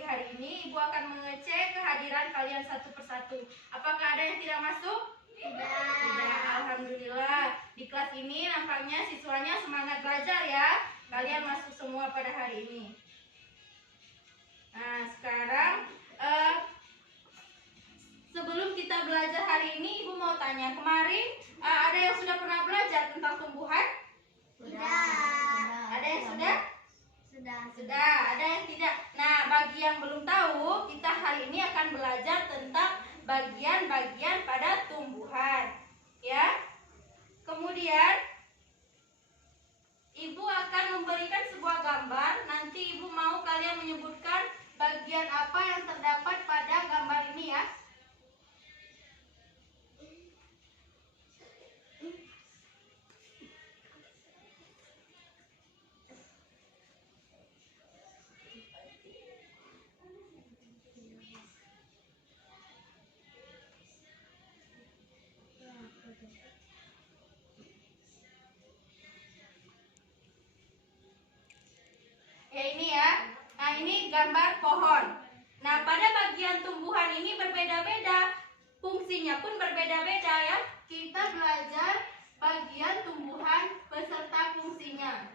pagi hari ini Ibu akan mengecek kehadiran kalian satu persatu. Apakah ada yang tidak masuk? Tidak. Alhamdulillah. Di kelas ini nampaknya siswanya semangat belajar ya. Kalian masuk semua pada hari ini. Nah, sekarang sebelum kita belajar hari ini, Ibu mau tanya, kemarin ada yang sudah pernah belajar tentang tumbuhan? Sudah. Ada yang sudah? Sudah. Ada yang tidak? Nah, bagi yang belum tahu, kita hari ini akan belajar tentang bagian-bagian pada tumbuhan. Ya. Kemudian Ibu akan memberikan sebuah gambar. Nanti Ibu mau kalian menyebutkan bagian apa yang terdapat pada gambar ini ya. Ya ini ya. Nah, ini gambar pohon. Nah, pada bagian tumbuhan ini berbeda-beda. Fungsinya pun berbeda-beda ya. Kita belajar bagian tumbuhan beserta fungsinya.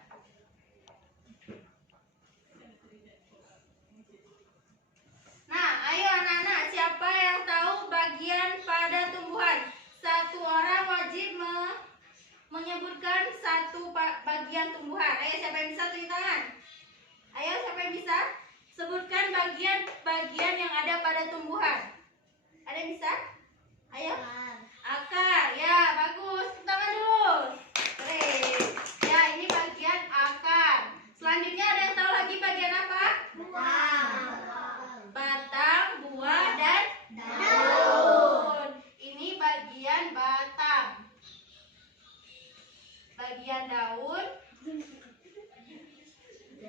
Nah, ayo anak-anak, siapa yang tahu bagian pada tumbuhan? Satu orang wajib menyebutkan satu bagian tumbuhan. Ayo, siapa yang bisa tunjuk tangan? Ayo, siapa yang bisa? Sebutkan bagian-bagian yang ada pada tumbuhan. Ada yang bisa? Ayo. Akar. Ya, bagus. Tepuk tangan dulu. Keren. Ya, ini bagian akar. Selanjutnya ada yang tahu lagi bagian apa? Batang, buah, dan daun. Ini bagian batang. Bagian daun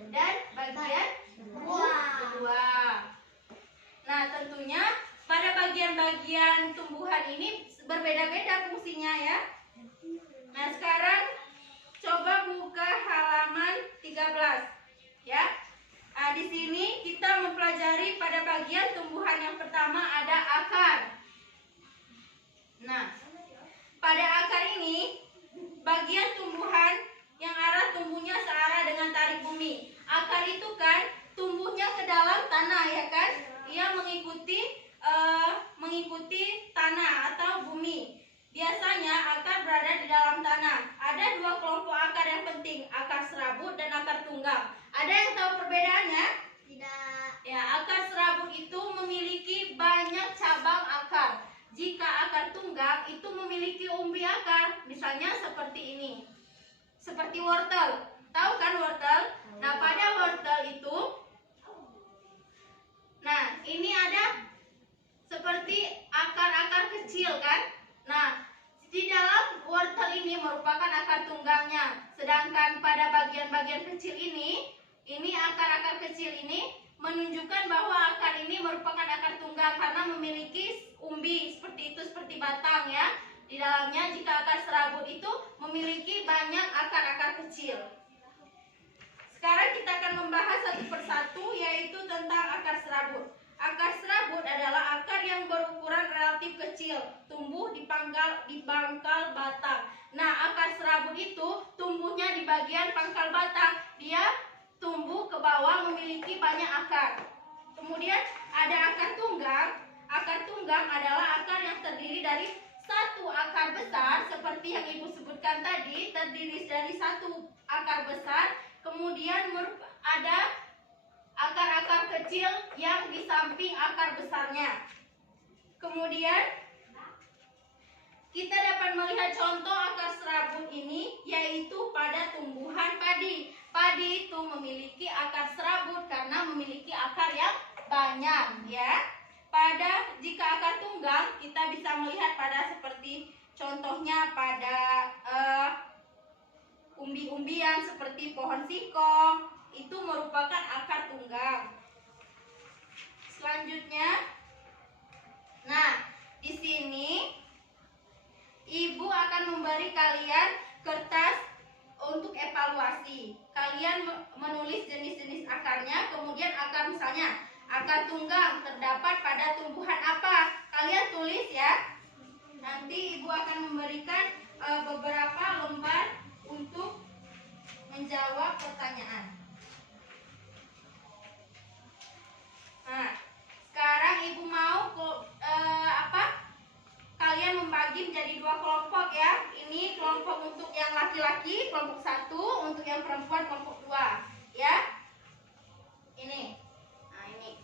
dan bagian buah. Nah, tentunya pada bagian-bagian tumbuhan ini berbeda-beda fungsinya ya. Nah, sekarang coba buka halaman 13 ya. Nah, di sini kita mempelajari pada bagian tumbuhan yang pertama ada akar. Nah, pada akar ini bagian tumbuhan yang arah tumbuhnya searah dengan tarik bumi. Akar itu kan tumbuhnya ke dalam tanah ya kan? Ia mengikuti tanah atau bumi. Biasanya akar berada di dalam tanah. Ada dua kelompok akar yang penting, akar serabut dan akar tunggang. Ada yang tahu perbedaannya? Tidak. Ya, akar serabut itu memiliki banyak cabang akar. Jika akar tunggang itu memiliki umbi akar, misalnya seperti ini. Seperti wortel. Tahu kan wortel? Nah, pada wortel itu ini ada seperti akar-akar kecil kan? Nah, di dalam wortel ini merupakan akar tunggangnya. Sedangkan pada bagian-bagian kecil ini akar-akar kecil ini menunjukkan bahwa akar ini merupakan akar tunggang karena memiliki umbi seperti itu, seperti batang ya. Di dalamnya jika akar serabut itu memiliki banyak akar-akar kecil. Sekarang kita akan membahas satu persatu yaitu tentang akar serabut. Akar serabut adalah akar yang berukuran relatif kecil, tumbuh di pangkal batang. Nah, akar serabut itu tumbuhnya di bagian pangkal batang. Dia tumbuh ke bawah memiliki banyak akar. Kemudian ada akar tunggang. Akar tunggang adalah akar yang terdiri dari satu akar besar seperti yang Ibu sebutkan tadi, terdiri dari satu akar besar, kemudian ada akar-akar kecil yang di samping akar besarnya. Kemudian kita dapat melihat contoh akar serabut ini yaitu pada tumbuhan padi. Padi itu memiliki akar serabut karena memiliki akar yang banyak ya. Jika akar tunggang kita bisa melihat pada seperti contohnya pada umbi-umbian seperti pohon singkong, itu merupakan akar tunggang. Selanjutnya, nah di sini Ibu akan memberi kalian kertas untuk evaluasi. Kalian menulis jenis-jenis akarnya, kemudian akar misalnya akar tunggang terdapat pada tumbuhan apa? Kalian tulis ya. Nanti Ibu akan memberikan beberapa lembar untuk menjawab pertanyaan. Nah, sekarang Ibu mau kalian membagi menjadi 2 kelompok ya. Ini kelompok untuk yang laki-laki, kelompok 1, untuk yang perempuan kelompok 2, ya. Ini. Nah, ini.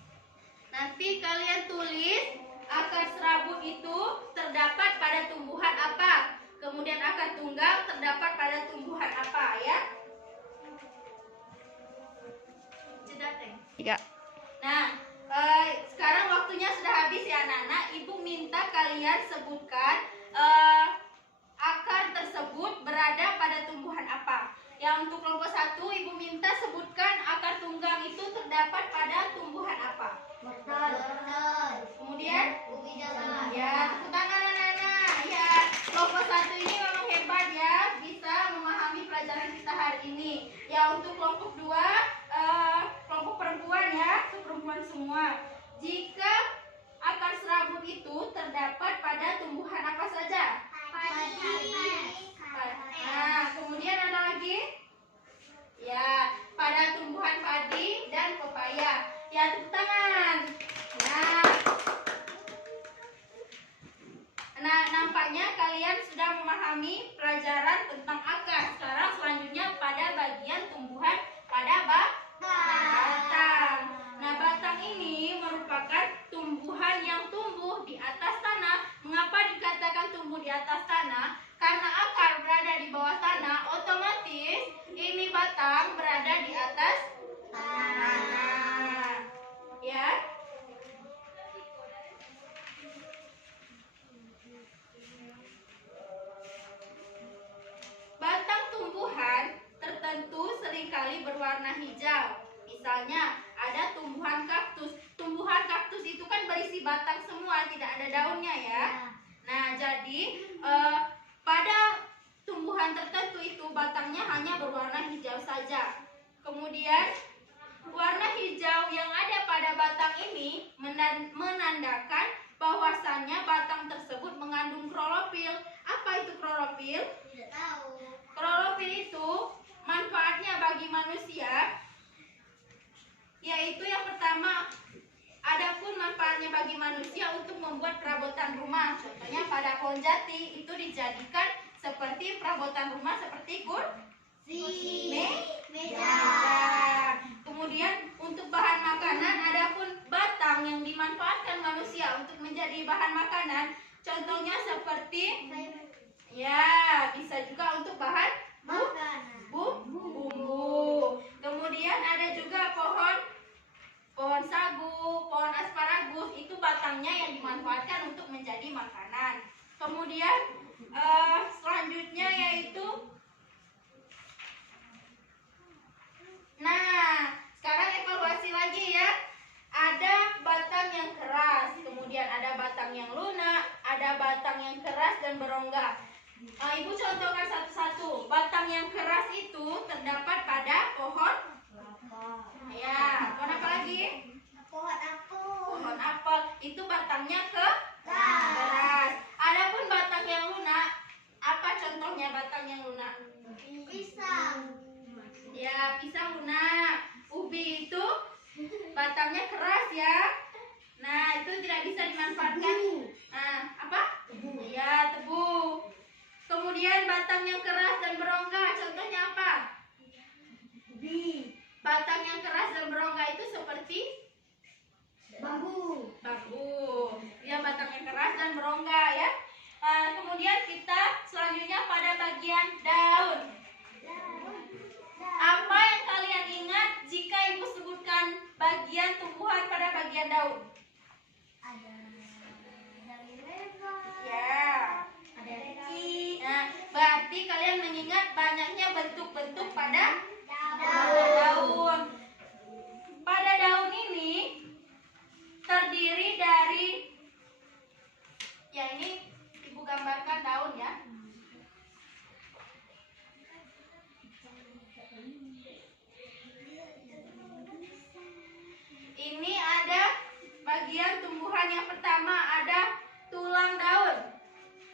Nanti kalian tulis akar serabut itu terdapat pada tumbuhan apa? Kemudian akar tunggang terdapat pada tumbuhan apa, ya? Tiga. Nah, sekarang waktunya sudah habis ya anak-anak. Ibu minta kalian sebutkan akar tersebut berada pada tumbuhan apa. Yang untuk kelompok 1, Ibu minta sebutkan akar tunggang itu terdapat pada tumbuhan apa. Wortel. Kemudian, Ubi jalan. ya, tepuk tangan anak-anak. Ya, kelompok 1 ini memang hebat ya, bisa memahami pelajaran kita hari ini. Ya, untuk kelompok 2, kelompok perempuan ya, itu perempuan semua. Jika akar serabut itu terdapat pada tumbuhan apa saja? Nah, kemudian ada lagi? Ya, pada tumbuhan padi dan pepaya. Ya, tepuk tangan. Nah, nampaknya kalian sudah memahami pelajaran tentang akar. Sekarang selanjutnya pada bagian tumbuhan pada batang. Nah, batang ini merupakan tumbuhan yang tumbuh di atas tanah. Mengapa dikatakan tumbuh di atas tanah? Karena akar berada di bawah tanah, otomatis ini batang berada di atas tanah. Ya. Batang tumbuhan tertentu seringkali berwarna hijau. Misalnya, ada tumbuhan kaktus. Tumbuhan kaktus itu kan berisi batang semua, tidak ada daunnya ya. Nah, jadi pada tumbuhan tertentu itu batangnya hanya berwarna hijau saja. Kemudian, warna hijau yang ada pada batang ini menandakan bahwasannya batang tersebut mengandung klorofil. Apa itu klorofil? Tidak tahu. Klorofil itu manfaatnya bagi manusia, yaitu yang pertama, adapun manfaatnya bagi manusia untuk membuat perabotan rumah. Contohnya pada pohon jati itu dijadikan seperti perabotan rumah seperti Meja. Kemudian untuk bahan makanan, adapun batang yang dimanfaatkan manusia untuk menjadi bahan makanan, contohnya seperti bisa juga untuk bahan bumbu. Kemudian ada juga pohon sagu, pohon asparagus, itu batangnya yang dimanfaatkan untuk menjadi makanan. Kemudian selanjutnya yaitu, nah, sekarang evaluasi lagi ya. Ada batang yang keras, kemudian ada batang yang lunak, ada batang yang keras dan berongga. Ibu contohkan satu-satu. Batang yang keras itu terdapat pada pohon. Ya, pohon apa lagi? Pohon apel. Itu batangnya keras. Adapun batang yang lunak, apa contohnya batang yang lunak? Pisang. Ya, pisang lunak. Ubi itu batangnya keras ya. Nah, itu tidak bisa dimanfaatkan. Nah, apa? Ya, tebu. Kemudian batang yang keras dan berongga, contohnya apa? Batang yang keras dan berongga itu seperti Bambu. Ya, batang yang keras dan berongga ya. Kemudian kita selanjutnya pada bagian daun. Apa yang kalian ingat jika Ibu sebutkan bagian tumbuhan pada bagian daun? Ada dari lebar. Ya. Ada Nah, berarti kalian mengingat banyaknya bentuk-bentuk pada daun. daun. Pada daun ini terdiri dari, ya ini Ibu gambarkan daun ya. Ini ada yang pertama ada tulang daun.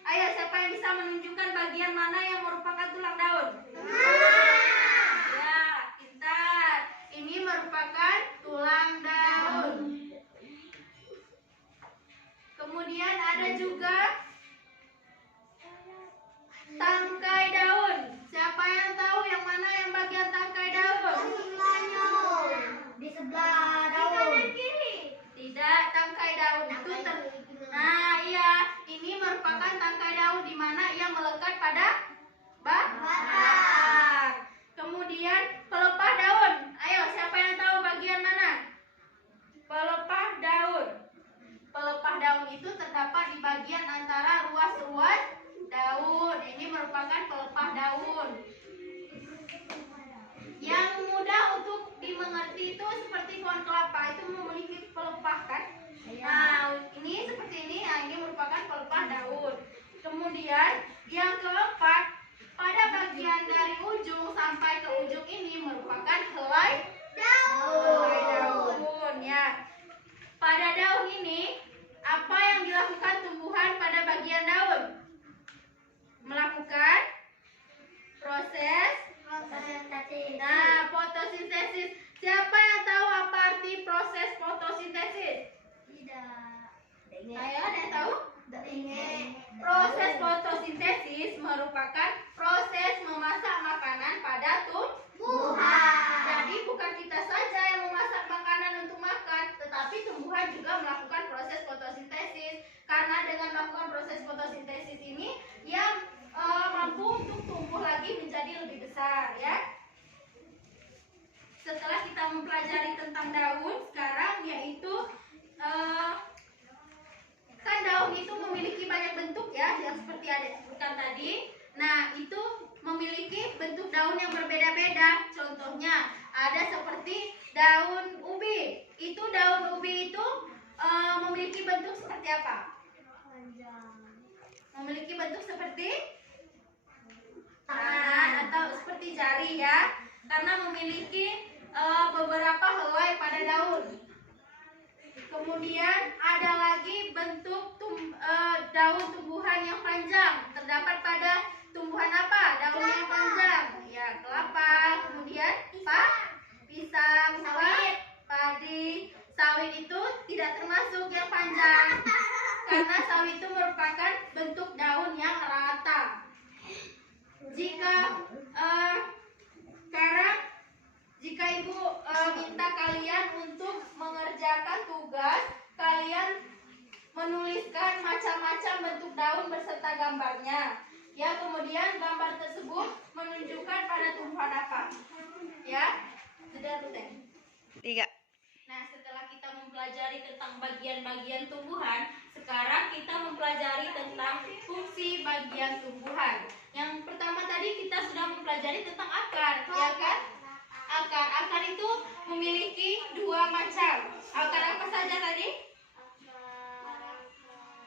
Ayo, siapa yang bisa menunjukkan bagian mana yang merupakan tulang daun? Ya, pintar. Ini merupakan tulang daun. Kemudian ada juga tangkai daun. Siapa yang tahu yang mana yang bagian tangkai daun? Di sebelah daun. Tidak, tangkai daun itu nah iya, ini merupakan tangkai daun di mana ia melekat pada batang. Kemudian pelepah daun. Ayo, siapa yang tahu bagian mana? Pelepah daun. Pelepah daun itu terdapat di bagian antara ruas-ruas daun. Ini merupakan pelepah daun. Yang mudah untuk dimengerti itu seperti pohon kelapa, itu memiliki pelepah kan? Nah, ini seperti ini. Nah, ini merupakan pelepah daun. Kemudian yang keempat, pada bagian dari ujung sampai ke ujung ini merupakan helai daun. Helai daun ya. Pada daun ini, apa yang dilakukan tumbuhan pada bagian daun? Melakukan proses fotosintesis. Siapa yang tahu apa arti proses fotosintesis? Ayo, ada yang tahu? Proses fotosintesis merupakan proses memasak makanan pada tumbuhan. Jadi bukan kita saja yang memasak makanan untuk makan, tetapi tumbuhan juga melakukan proses fotosintesis. Karena dengan melakukan proses fotosintesis ini, ia mampu untuk tumbuh lagi menjadi lebih besar, ya. Setelah kita mempelajari tentang daun, sekarang yaitu kan daun itu memiliki banyak bentuk ya, yang seperti ada sebutkan tadi. Nah, itu memiliki bentuk daun yang berbeda-beda. Contohnya ada seperti daun ubi. Itu daun ubi itu memiliki bentuk seperti apa? Memiliki bentuk seperti tangan atau seperti jari ya, karena memiliki beberapa helai pada daun. Kemudian ada lagi bentuk daun tumbuhan yang panjang. Terdapat pada tumbuhan apa? Daun yang panjang. Ya, kelapa, kemudian pisang, sawit, padi. Sawit itu tidak termasuk yang panjang. Karena sawit itu merupakan bentuk daun yang rata. Jika ibu minta kalian untuk mengerjakan tugas, kalian menuliskan macam-macam bentuk daun beserta gambarnya. Ya, kemudian gambar tersebut menunjukkan pada tumbuhan apa? Ya, sudah rutin. 3. Nah, setelah kita mempelajari tentang bagian-bagian tumbuhan, sekarang kita mempelajari tentang fungsi bagian tumbuhan. Yang pertama tadi kita sudah mempelajari tentang akar, ya kan? Akar itu memiliki dua macam. Akar apa saja tadi?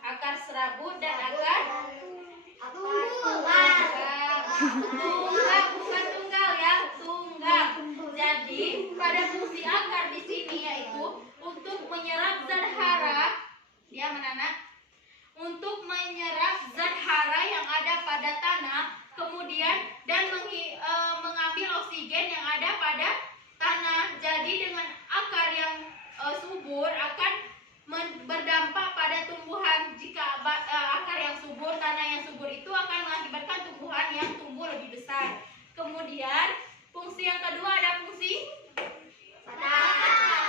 Akar serabut dan akar tunggang. Tunggang, bukan tunggal ya, tunggang. Jadi pada fungsi akar di sini yaitu untuk menyerap zat hara, dia menanak, untuk menyerap zat hara yang ada pada tanah, kemudian dan mengambil oksigen yang ada pada tanah. Jadi dengan akar yang subur akan berdampak pada tumbuhan. Jika akar yang subur, tanah yang subur itu akan mengakibatkan tumbuhan yang tumbuh lebih besar. Kemudian fungsi yang kedua ada fungsi batang.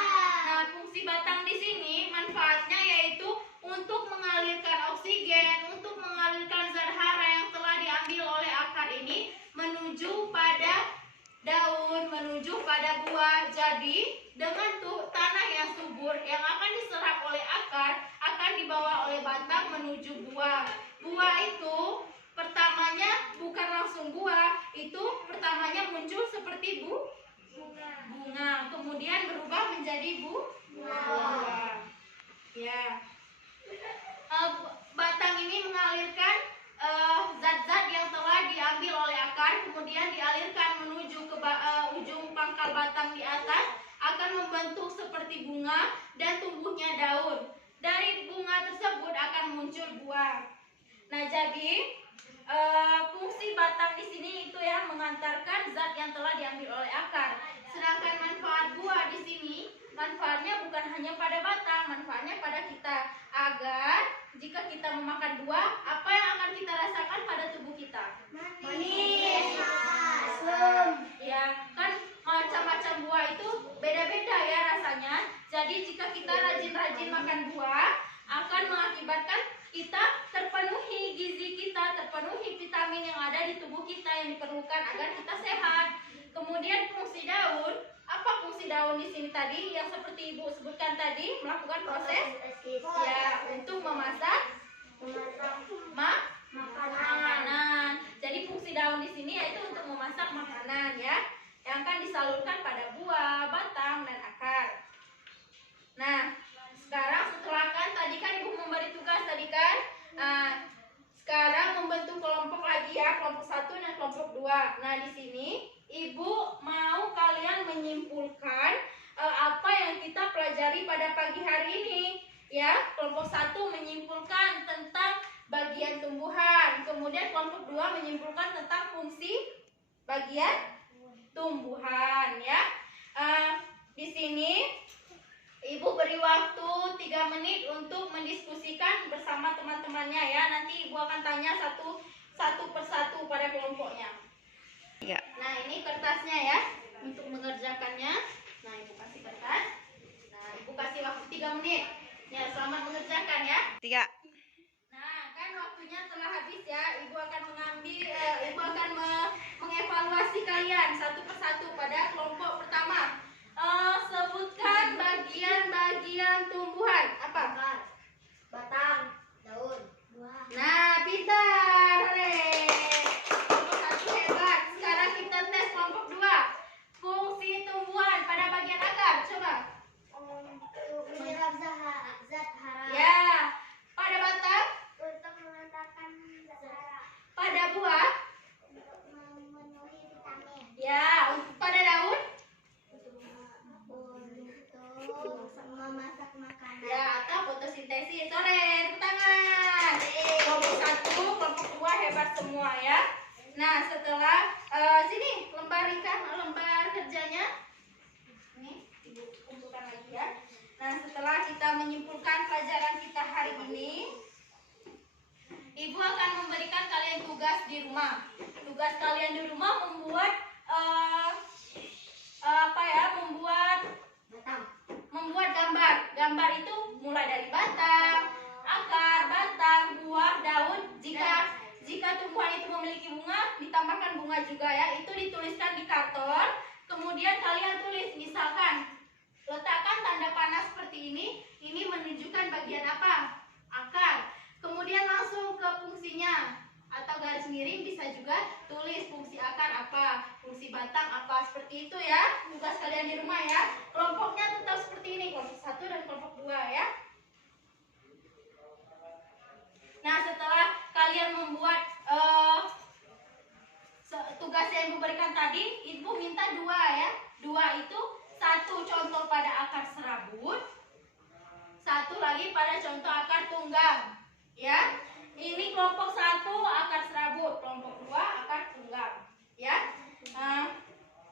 Nah, fungsi batang di sini manfaatnya yaitu untuk mengalirkan oksigen, untuk mengalirkan zat hara yang telah diambil oleh akar ini menuju pada daun, menuju pada buah. Jadi dengan tanah yang subur yang akan diserap oleh akar akan dibawa oleh batang menuju buah. Buah itu pertamanya bukan langsung buah, itu pertamanya muncul seperti bunga, kemudian berubah menjadi buah. Ya. Batang ini mengalirkan zat-zat yang telah diambil oleh akar, kemudian dialirkan menuju ke ujung pangkal batang di atas, akan membentuk seperti bunga dan tumbuhnya daun. Dari muncul buah. Nah, jadi fungsi batang di sini itu ya mengantarkan zat yang telah diambil oleh akar. Sedangkan manfaat buah di sini, manfaatnya bukan hanya pada batang, manfaatnya pada kita, agar jika kita memakan buah, apa yang akan kita rasakan pada tubuh kita? Manis. Ya, kan macam-macam buah itu beda-beda ya rasanya. Jadi jika kita rajin-rajin makan buah, akan mengakibatkan kita terpenuhi gizi kita, terpenuhi vitamin yang ada di tubuh kita yang diperlukan agar kita sehat. Kemudian fungsi daun, apa fungsi daun di sini tadi? Yang seperti Ibu sebutkan tadi, melakukan proses ya untuk memasak makanan. Jadi fungsi daun di sini yaitu untuk memasak makanan ya, yang akan disalurkan pada buah, batang, dan akar. Nah, sekarang setelah kan tadi kan Ibu memberi tugas tadi kan, sekarang membentuk kelompok lagi ya, kelompok 1 dan kelompok 2. Nah, di sini Ibu mau kalian menyimpulkan apa yang kita pelajari pada pagi hari ini ya. Kelompok 1 menyimpulkan tentang bagian tumbuhan, kemudian kelompok 2 menyimpulkan tentang fungsi bagian tumbuhan ya. Di sini Ibu beri waktu 3 menit untuk mendiskusikan bersama teman-temannya ya. Nanti Ibu akan tanya satu persatu pada kelompoknya. Ya. Nah, ini kertasnya ya untuk mengerjakannya. Nah, Ibu kasih kertas. Nah, Ibu kasih waktu 3 menit. Ya, selamat mengerjakan ya. 3. Nah, kan waktunya telah habis ya. Ibu akan mengevaluasi kalian satu persatu pada kelompok pertama. Sebutkan bagian-bagian tumbuhan. Apa? Batang, daun, buah. Nah, pintar. Hore. Kelompok 1 hebat. Sekarang kita tes kelompok 2. Fungsi tumbuhan pada bagian akar. Coba. Untuk menyerap zat hara. Ya. Pada batang, Untuk mengantarkan zat hara. pada buah, Untuk memenuhi vitamin. ya. Pada daun, Untuk memasak makanan. ya. Atau fotosintesis. Sore, tepuk tangan. Kelompok 1, kelompok 2 hebat semua ya. Nah, setelah sini lembar kerjanya. Ini Ibu kumpulkan lagi ya. Nah, setelah kita menyimpulkan pelajaran kita hari ini, Ibu akan memberikan kalian tugas di rumah. Tugas kalian di rumah membuat membuat gambar. Gambar itu mulai dari batang, akar, batang, buah, daun. Jika tumbuhan itu memiliki bunga, ditambahkan bunga juga ya. Itu dituliskan di karton. Kemudian kalian tulis, misalkan letakkan tanda panah seperti ini. Ini menunjukkan bagian apa? Akar. Kemudian langsung ke fungsinya, atau garis miring bisa juga tulis fungsi akar apa, fungsi batang apa, seperti itu ya. Tugas kalian di rumah ya. Kelompoknya tetap seperti ini, kelompok 1 dan kelompok 2 ya. Nah, setelah kalian membuat tugas yang Ibu berikan tadi, Ibu minta 2 ya. 2 itu 1 contoh pada akar serabut, 1 lagi pada contoh akar tunggang. Ya, ini kelompok 1 akar serabut, kelompok 2 akar tunggang. Ya,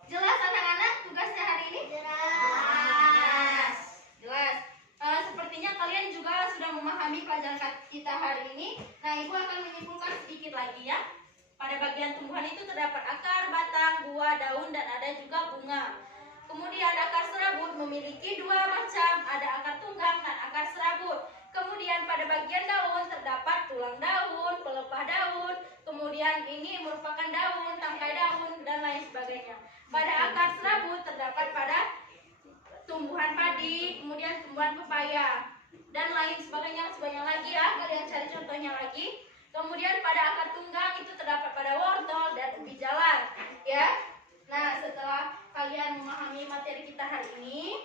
jelas anak-anak tugasnya hari ini? Jelas. Jelas. Sepertinya kalian juga sudah memahami pelajaran kita hari ini. Nah, Ibu akan menyimpulkan sedikit lagi ya. Pada bagian tumbuhan itu terdapat akar, batang, buah, daun, dan ada juga bunga. Kemudian akar serabut memiliki 2 macam, ada akar tunggang dan akar serabut. Kemudian pada bagian daun terdapat tulang daun, pelepah daun, kemudian ini merupakan daun, tangkai daun, dan lain sebagainya. Pada akar serabut terdapat pada tumbuhan padi, kemudian tumbuhan pepaya, dan lain sebagainya lagi ya. Kalian cari contohnya lagi. Kemudian pada akar tunggang itu terdapat pada wortel dan ubi jalar, ya. Nah, setelah kalian memahami materi kita hari ini,